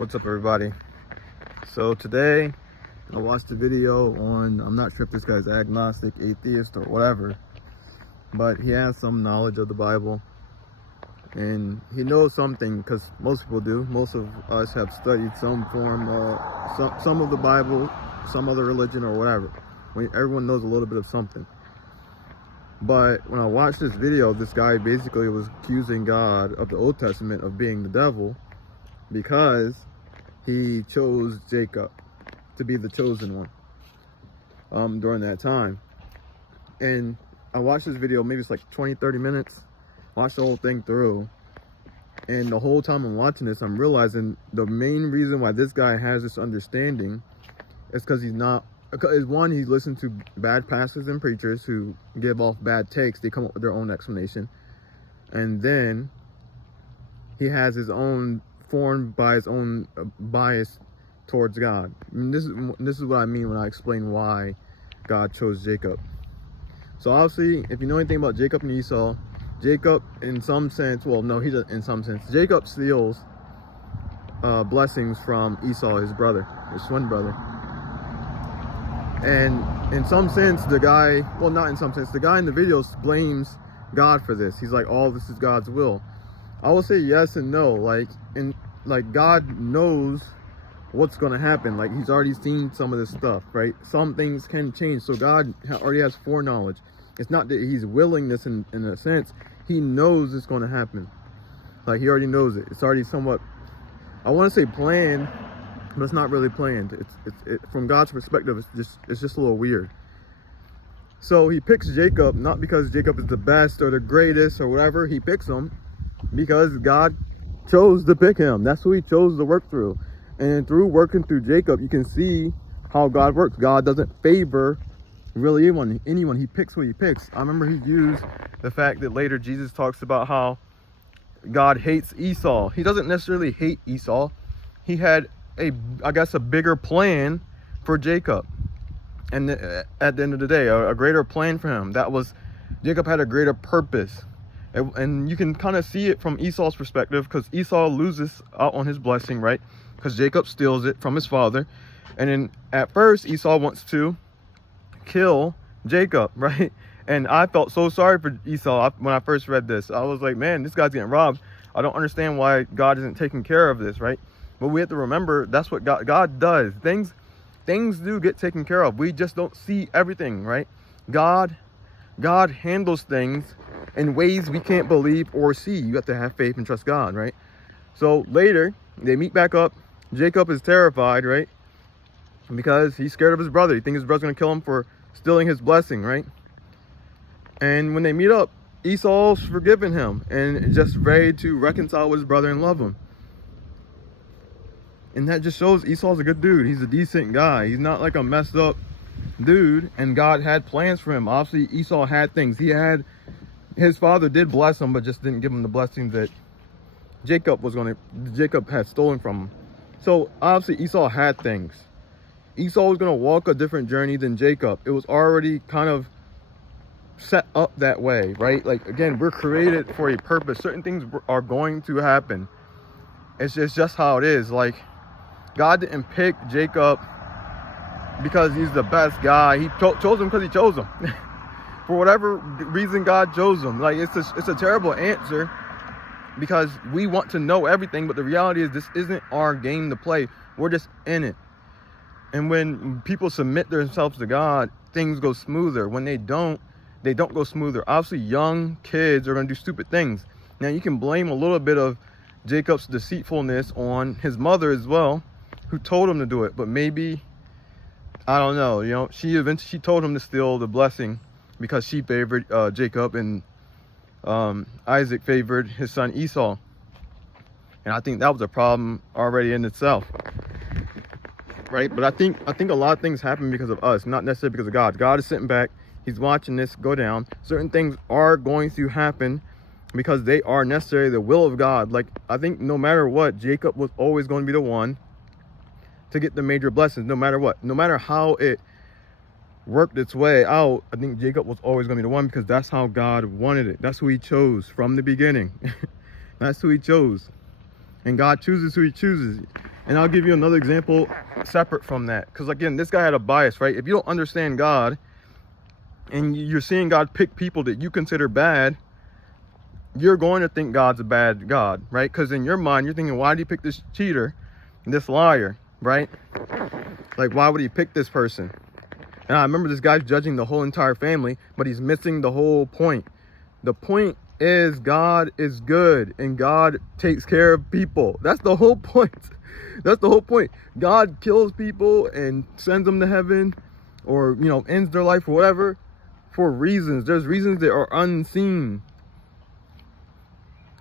What's up, everybody? So today I watched a video on, I'm not sure if this guy's agnostic, atheist, or whatever, but he has some knowledge of the Bible and he knows something, because most people do. Most of us have studied some form some of the Bible, some other religion, or whatever. Everyone knows a little bit of something. But when I watched this video, this guy basically was accusing God of the Old Testament of being the devil because he chose Jacob to be the chosen one during that time. And I watched this video, maybe it's like 20-30 minutes, watched the whole thing through, and the whole time I'm watching this, I'm realizing the main reason why this guy has this understanding is because he's listened to bad pastors and preachers who give off bad takes. They come up with their own explanation, and then he has his own, formed by his own bias towards God. And this is what I mean when I explain why God chose Jacob. So obviously, if you know anything about Jacob and Esau, Jacob, in some sense, well, no, he doesn't. In some sense, Jacob steals blessings from Esau, his brother, his twin brother. And in some sense, the guy, well, not in some sense, the guy in the videos blames God for this. He's like, "Oh, this is God's will." I will say yes and no. Like God knows what's going to happen. Like, he's already seen some of this stuff, right? Some things can change. So God already has foreknowledge. It's not that he's willing this in a sense. He knows it's going to happen. Like, he already knows it. It's already somewhat, I want to say planned, but it's not really planned. It's from God's perspective, it's just a little weird. So he picks Jacob, not because Jacob is the best or the greatest or whatever. He picks him because God chose to pick him. That's who he chose to work through. And through working through Jacob, you can see how God works. God doesn't favor really anyone. He picks who he picks. I remember he used the fact that later Jesus talks about how God hates Esau. He doesn't necessarily hate Esau. He had I guess a bigger plan for Jacob. And at the end of the day, a greater plan for him. Jacob had a greater purpose. And you can kind of see it from Esau's perspective, because Esau loses out on his blessing, right? Because Jacob steals it from his father. And then at first, Esau wants to kill Jacob, right? And I felt so sorry for Esau when I first read this. I was like, man, this guy's getting robbed. I don't understand why God isn't taking care of this, right? But we have to remember, that's what God does. Things do get taken care of. We just don't see everything, right? God handles things in ways we can't believe or see. You have to have faith and trust God, right? So later, they meet back up. Jacob is terrified, right? Because he's scared of his brother. He thinks his brother's going to kill him for stealing his blessing, right? And when they meet up, Esau's forgiven him and just ready to reconcile with his brother and love him. And that just shows Esau's a good dude. He's a decent guy. He's not like a messed up dude. And God had plans for him. Obviously, Esau had things. His father did bless him, but just didn't give him the blessings that Jacob had stolen from him. So obviously Esau had things. Esau was going to walk a different journey than Jacob. It was already kind of set up that way, right? Like, again, we're created for a purpose. Certain things are going to happen. It's just how it is. Like, God didn't pick Jacob because he's the best guy. He chose him because he chose him. For whatever reason, God chose him. Like, it's a terrible answer, because we want to know everything, but the reality is this isn't our game to play. We're just in it. And when people submit themselves to God, things go smoother. When they don't go smoother. Obviously, young kids are going to do stupid things. Now, you can blame a little bit of Jacob's deceitfulness on his mother as well, who told him to do it. But maybe, I don't know, she told him to steal the blessing because she favored Jacob, and Isaac favored his son Esau. And I think that was a problem already in itself, right? But I think a lot of things happen because of us, not necessarily because of God. God is sitting back. He's watching this go down. Certain things are going to happen because they are necessarily the will of God. Like, I think no matter what, Jacob was always going to be the one to get the major blessings, no matter what. No matter how it worked its way out, I think Jacob was always going to be the one, because that's how God wanted it. That's who he chose from the beginning. That's who he chose. And God chooses who he chooses. And I'll give you another example separate from that, because again, this guy had a bias, right? If you don't understand God and you're seeing God pick people that you consider bad, you're going to think God's a bad God, right? Because in your mind, you're thinking, why did he pick this cheater, this liar, right? Like, why would he pick this person? And I remember this guy's judging the whole entire family, but he's missing the whole point. The point is God is good and God takes care of people. That's the whole point. That's the whole point. God kills people and sends them to heaven, or, you know, ends their life or whatever, for reasons. There's reasons that are unseen.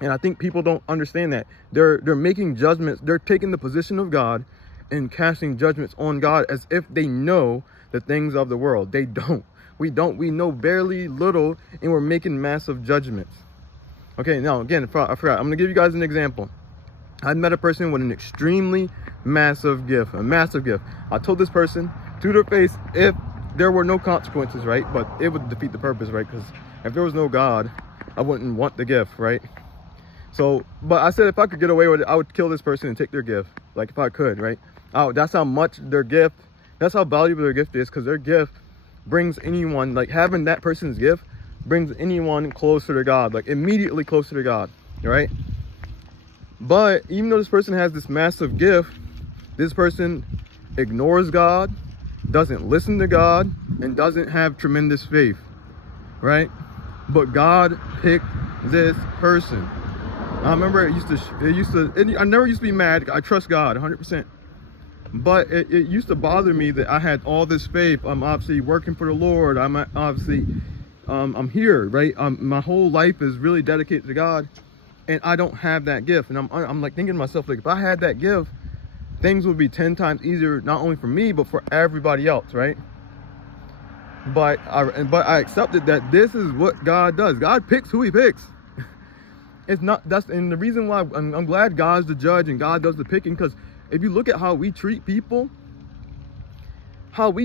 And I think people don't understand that. They're making judgments. They're taking the position of God and casting judgments on God as if they know the things of the world. They don't. We don't. We know barely little, and we're making massive judgments. Okay, now again, I forgot. I'm gonna give you guys an example. I met a person with an extremely massive gift, a massive gift. I told this person to their face, if there were no consequences, right? But it would defeat the purpose, right? Because if there was no God, I wouldn't want the gift, right? So, but I said if I could get away with it, I would kill this person and take their gift. Like, if I could, right? That's how much their gift, that's how valuable their gift is, because their gift brings anyone, like having that person's gift brings anyone closer to God, like immediately closer to God, right? But even though this person has this massive gift, this person ignores God, doesn't listen to God, and doesn't have tremendous faith, right? But God picked this person. I remember I never used to be mad. I trust God 100%. But it used to bother me that I had all this faith. I'm obviously working for the Lord. I'm obviously, I'm here, right? My whole life is really dedicated to God, and I don't have that gift. And I'm like thinking to myself, like, if I had that gift, things would be 10 times easier, not only for me, but for everybody else, right? But I accepted that this is what God does. God picks who he picks. It's not, and the reason why I'm glad God's the judge and God does the picking, because if you look at how we treat people, a lot of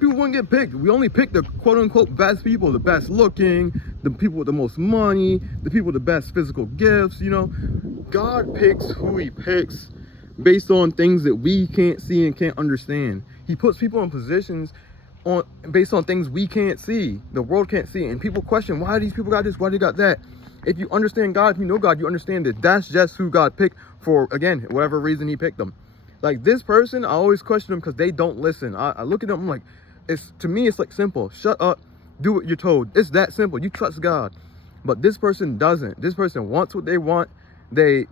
people wouldn't get picked. We only pick the quote unquote best people, the best looking, the people with the most money, the people with the best physical gifts, you know. God picks who he picks based on things that we can't see and can't understand. He puts people in positions based on things we can't see, the world can't see, and people question, why these people got this, why they got that. If you understand God, if you know God, you understand that that's just who God picked for, again, whatever reason he picked them. Like this person, I always question them because they don't listen. I look at them, I'm like, to me it's like simple. Shut up, do what you're told. It's that simple. You trust God. But this person doesn't. This person wants what they want. They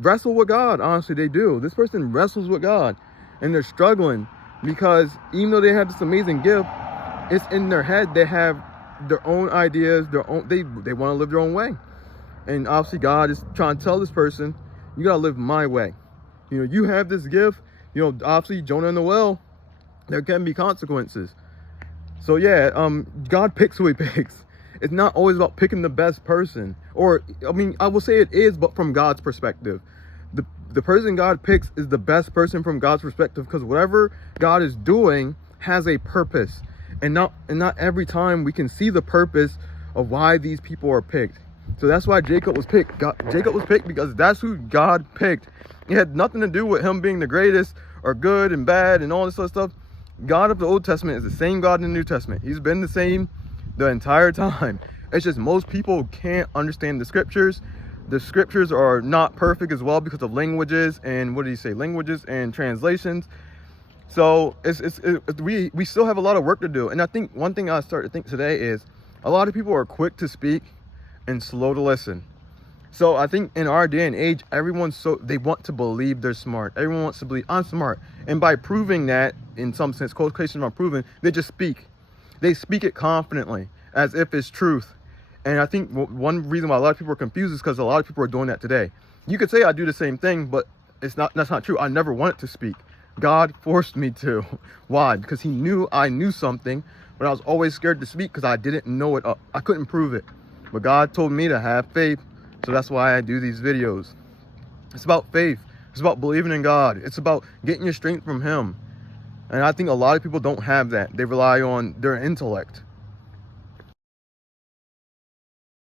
wrestle with God. Honestly, they do. This person wrestles with God, and they're struggling because even though they have this amazing gift, it's in their head. They have their own ideas, they want to live their own way. And obviously God is trying to tell this person, you gotta live my way. You know, you have this gift, you know, obviously Jonah in the well, there can be consequences. So yeah, God picks who he picks. It's not always about picking the best person, or I mean, I will say it is, but from God's perspective. The person God picks is the best person from God's perspective, because whatever God is doing has a purpose. And not every time we can see the purpose of why these people are picked. So that's why Jacob was picked. Jacob was picked because that's who God picked. It had nothing to do with him being the greatest or good and bad and all this other stuff. God of the Old Testament is the same God in the New Testament. He's been the same the entire time. It's just most people can't understand the scriptures. The scriptures are not perfect as well because of languages and languages and translations. So we still have a lot of work to do. And I think one thing I started to think today is a lot of people are quick to speak and slow to listen. So I think in our day and age, they want to believe they're smart. Everyone wants to believe I'm smart. And by proving that, in some sense, quotations are proven, they just speak. They speak it confidently as if it's truth. And I think one reason why a lot of people are confused is because a lot of people are doing that today. You could say I do the same thing, but that's not true. I never wanted to speak. God forced me to. Why? Because he knew I knew something, but I was always scared to speak because I didn't know it. I couldn't prove it. But God told me to have faith, so that's why I do these videos. It's about faith. It's about believing in God. It's about getting your strength from him. And I think a lot of people don't have that. They rely on their intellect.